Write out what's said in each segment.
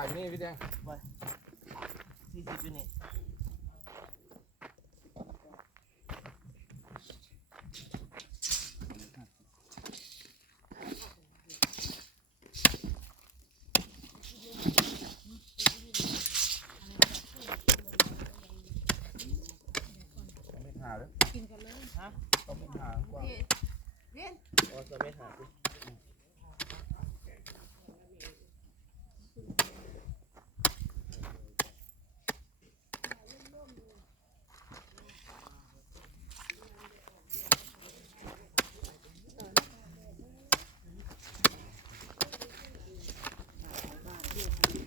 ป่าอยู่นี่พี่แดงสี่สิบอยู่นี่ต้องไม่หาเลยกินกันเลยต้องไม่หากว่าเวียนโอ้จะไม่หาสิ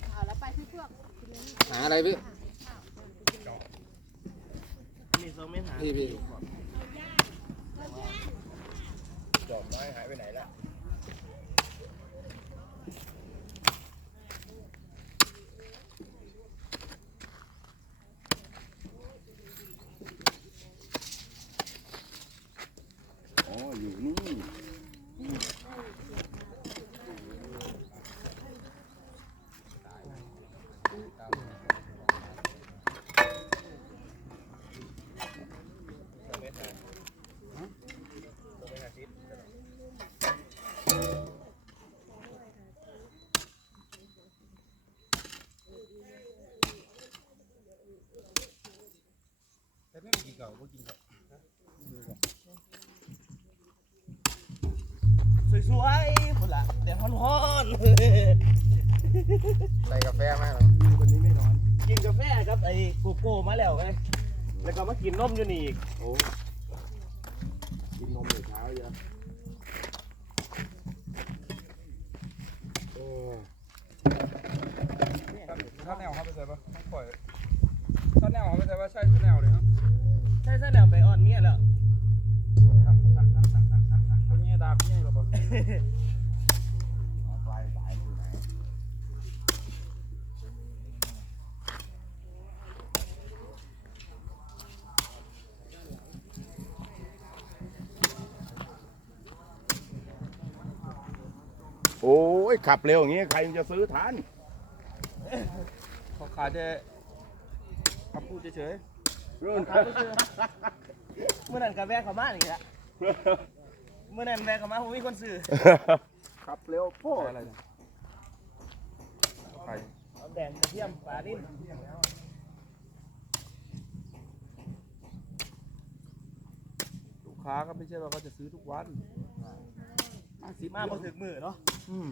ข่าวแล้วไปพี่พวก หา อะไรพี่นี่สองเมตรหาพี่พี่จอบน้อยหายไปไหนละอ๋ออยู่นี่สองเมตรหาสองเมตรหาชิด แต่ไม่ กินเก่าก็กินเก่าสวยๆคนละเดี๋ยวฮ้อนใส่กาแฟไหมหรอวันนี้ไม่ร้อนๆกินกาแฟครับไอ้โกโก้มาแล้วไงแล้วก็มากินนมอยู่นี่อีกโอ้กินนมแต่เช้าเยอะโอ้ถ้าแนวเขาไปใส่ปะต้องปล่อยถ้าแนวเขาไปใส่ว่าใช่ถ้าแนวเลยครับ ใช่ใช่แนวไปอ่อนเมียแล้วตัวเงี้ยดาบเงี้ยหรอปะปลายสายอยู่ไหนโอ้ยขับเร็วอย่างงี้ใครมันจะซื้อทัน เขาขายแต่คำพูดเฉย รุ่นเมื่อนั้นกาแฟเขามาอีกแล้วเมื่อนั้นแวะเขามาผมมีคนซื้อขับเร็วโพ่ๆอะไรเนี่ยขายเอาแดงกระเทียมปลาดิ้นลูกค้าก็ไม่ใช่ว่าเขาจะซื้อทุกวันมาสิบมามาบ่ถึงมือเนาะอืม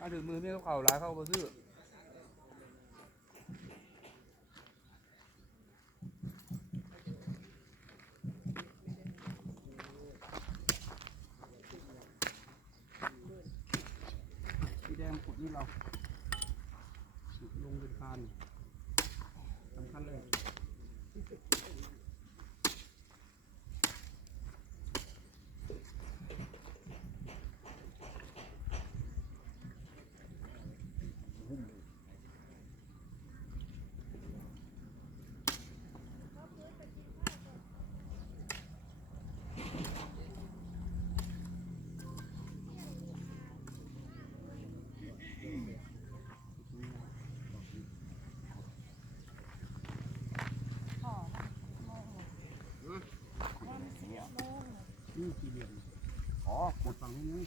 มาถึงมือเมียเขาเข่าร้ายเขาเอามาซื้อ พี่แดงขุดนี่เราลงเป็นคานสำคัญเลย นี่กี่เหลี่ยมอ๋อขุดฝั่งนี้นี่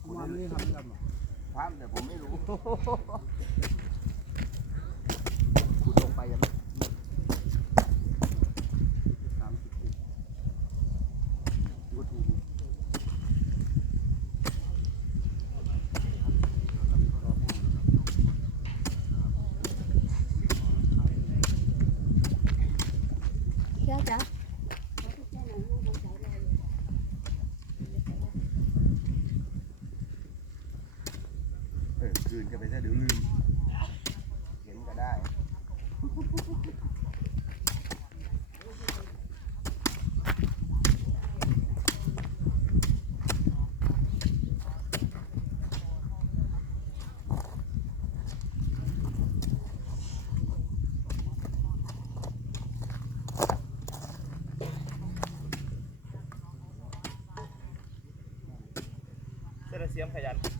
ประมาณนี้ทำกันเหรอทำแต่ผมไม่รู้ ขุดลงไปยังไม่ สามสิบปีขุดถูก เชื่อจ้ะ เออ คืนกันไปซะเดี๋ยวลืม เห็นก็ได้ เสียมขยัน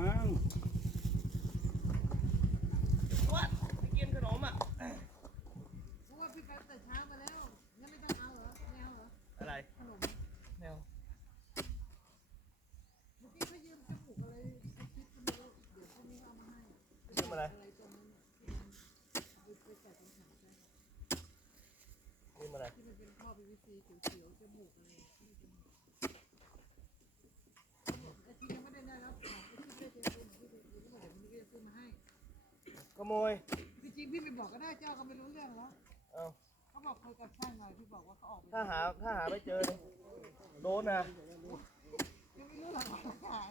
มั้งว่าไปกินขนมอะเพราะว่าพี่ไปแต่เช้ามาแล้วงั้นไม่ต้องเอาเหรอไม่เอาเหรออะไรขนมแนวเมื่อกี้เขายืมจมูกอะไรไปคิดก็ไม่รู้เดี๋ยวพรุ่งนี้เอามาให้ชื่ออะไรอะไรตัวนั้นเอาไปใส่ตรงถังใช่ชื่ออะไรที่มันเป็นท่อ PVC เขียวๆจมูกอะไรที่จมูกไอ้ที่ยังไม่ได้ได้รับของไอ้ที่ได้เจอคุณที่เจอคุณก็บอกเดี๋ยวมันก็จะซื้อมาให้ ขโมย จริงๆพี่ไม่บอกก็ได้เจ้าก็ไม่รู้เรื่องแล้วเอ้าเขาบอกคุยกับช่างหน่อยพี่บอกว่าเขาออกไปถ้าหาถ้าหาไม่เจอเนี่ยโดนนะยังไม่รู้หรอกว่าเขาขาย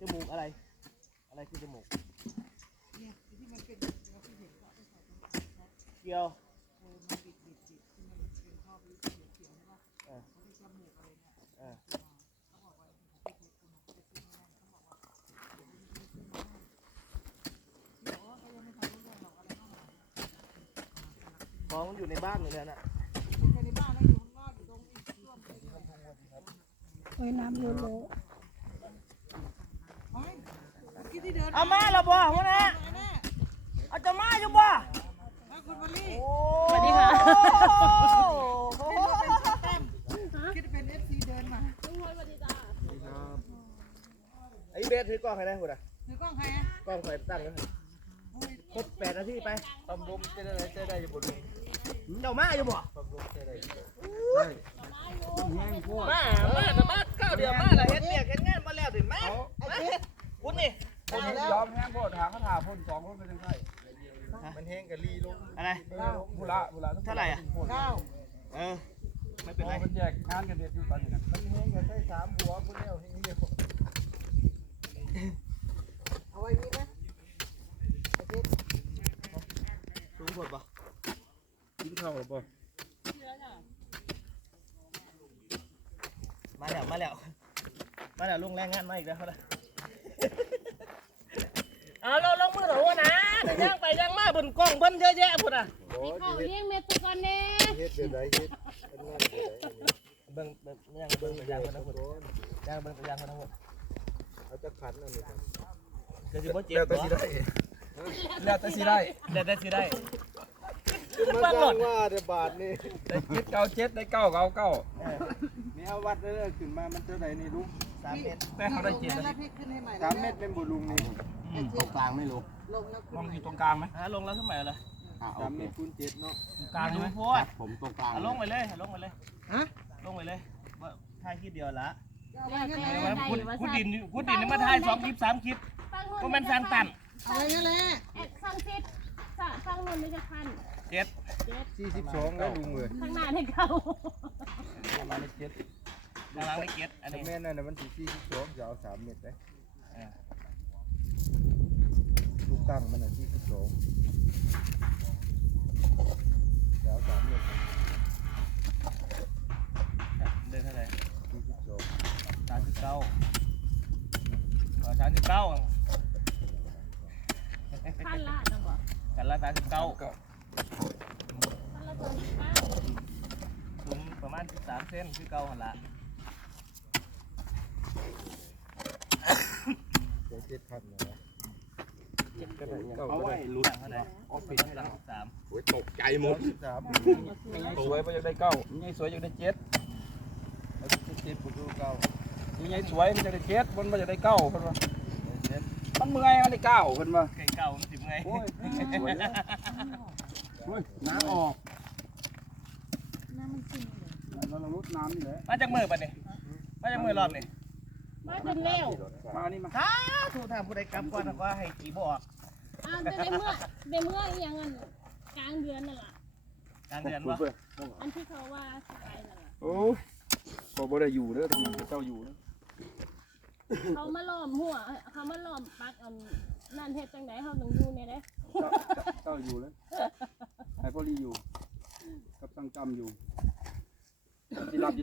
จมูกอะไร อะไรคือจมูกเนี่ยไอ้ที่มันเป็นเราที่เห็นก็ไปใส่ตรงถังแพ็คเกี่ยว ของมันอยู่ในบ้านเลยนะไม่ใช่ในบ้านนะอยู่ข้างนอกอยู่ตรงอีกร่วมเลยโอ้ยน้ำเลอะเลอะเฮ้ยเมื่อกี้ที่เดินเอามาแล้วบ่หัวหน้าไหนแน่เอาจะมาอยู่บ่แล้วคุณวอลลี่สวัสดีค่ะไม่รู้เป็นสแตมป์คิดว่าเป็นเอฟซีเดินมาไอ้เบสถือกล้องให้ได้หุ่นอะถือกล้องใครอะกล้องคอยตั้งไว้ให้โอ้ยครบแปดนาทีไปตำรวจจะได้จะได้อยู่บน เจ้ามาอยู่บ่ตำรวจจะได้แห้งโคตรมามาแต่มาเก้าเดียวมาแล้วเฮ็ดเรียกเฮ็ดงานมาแล้วถึงมามาคุณนี่คนยอมแห้งโคตรหาเขาถาพ่นสองคนเป็นยังไงมันแห้งกับลีลงอะไรบุระบุระเท่าไหร่อะเก้าเออไม่เป็นไรมันแยกงานกันเด็ดอยู่ตอนนี้นะมันแห้งกับใช้สามหัวคนเดียวแห้งเดียวเอาไว้นี่นะสูงปวดปะ กินข้าวหรือเปล่ามาแล้ว มาแล้ว มาแล้วลุงแรงงานมาอีกแล้วเขาละเอาเราลงมือเถอะนะเดี๋ยวย่างไปย่างมาบนกล้องเบิ้นเยอะแยะพุ่นอะโอ้เขาเลี้ยงแม่ตุกอนแน่เฮ็ดเป็นไรเฮ็ดเป็นงานเป็นไรเบิ้งเบิ้งย่างเบิ้งตัวอย่างคนนะพุ่นย่างเบิ้งตัวอย่างคนนะพุ่นเอาจะขันนั่นนี่ครับก็สิบ่เจ็บแล้วแต่บ่สิได้แล้วแต่สิได้แล้วแต่สิได้ มาสร้างว่าเดบาทนี่ได้เจ็ดเก้าเจ็ดได้เก้าเก้าเก้าเออนี่เอาวัดเรื่อยๆขึ้นมา มันเท่าไหร่นี่ลุงสามเมตรแต่เขาได้เจ็ดแล้แล้ววพี่ขึ้นให้ใหม่สามเมตรเป็นบุลุงนี่ตรงกลางไม่ลงลงแล้วขึ้นมองใหอม่ยู่ตรงกลางไหมหาลงแล้วเท่าไหร่ละสามเมตรคูณเจ็ดเนาะตรงกลางใช่ไหมโพดผมตรงกลางลงไปเลยลงไปเลยฮะลงไปเลยว่าถ่ายคลิปเดียวละเอาไว้งั้นแหละเอาไว้คุดคุดดินอยู่คุดดินนี่มาถ่ายสองคลิปสามคลิปก็มันสั่งตันเอาไว้งั้นแหละแอดฟังซิดฟังนู่นนี่จะพัน เจ็ดสี่สิบสองแล้วลุงเลยข้างหน้าให้เขาประมาณนี้เจ็ดกำลังได้เจ็ดอันถ้านี้แม่นั่นน่ะมันสี่สี่สิบสองจะเอาสามเมตรได้เออลูกตั้งมันน่ะสี่สิบสองจะเอาสามเมตร เดินเท่าไหร่ สี่สิบสอง สามสิบเก้าสามสิบเก้า พันละนะบอก กันละสามสิบเก้า พันละตัวเก้า สูงประมาณ สิบสามเซนคือเก้าหันละเดี๋ยวเจ็ดพันนะเอาไว้รู้เท่าไหร่ออฟฟิศให้เราสิบสามโอ้ยตกใจหมดสามไม่ไงสวยไปอยากได้เก้าไม่ไงสวยอยากได้เจ็ดเอาเจ็ดปุ๊บดูเก้าไม่ไงสวยมันจะได้เจ็ดบนมันจะได้เก้าเพิ่นว่ามันเมื่อยมันได้เก้าเพิ่นว่าไก่เก้ามันสิบไงโอ้ยสวยนะโอ้ยน้ำออกน้ำมันซึม เลยเราลดน้ำนี่แหละมาจากมือปะเนี่ยมาจากมือรอบนี่มาจนเร็วมานี่มาท้าถูกทางผู้ใดกลับก่อนนะก็ให้กี่บอกอ้าวแต่ในเมื่อในเมื่ออีหยังอันกลางเดือนนั่นล่ะกลางเดือนวะอันที่เขาว่าสบายนั่นล่ะโอ้ยพอบ่ได้อยู่เด้อทำไมเจ้าอยู่เด้อเขามาล้อมหัวเขามาล้อมปักอันนั่นเฮ็ดจังไดเขาต้องอยู่เนี่ยเด้เจ้าเจ้าอยู่เลยไอ้พอลีอยู่กับสังจำอยู่ Di 皮中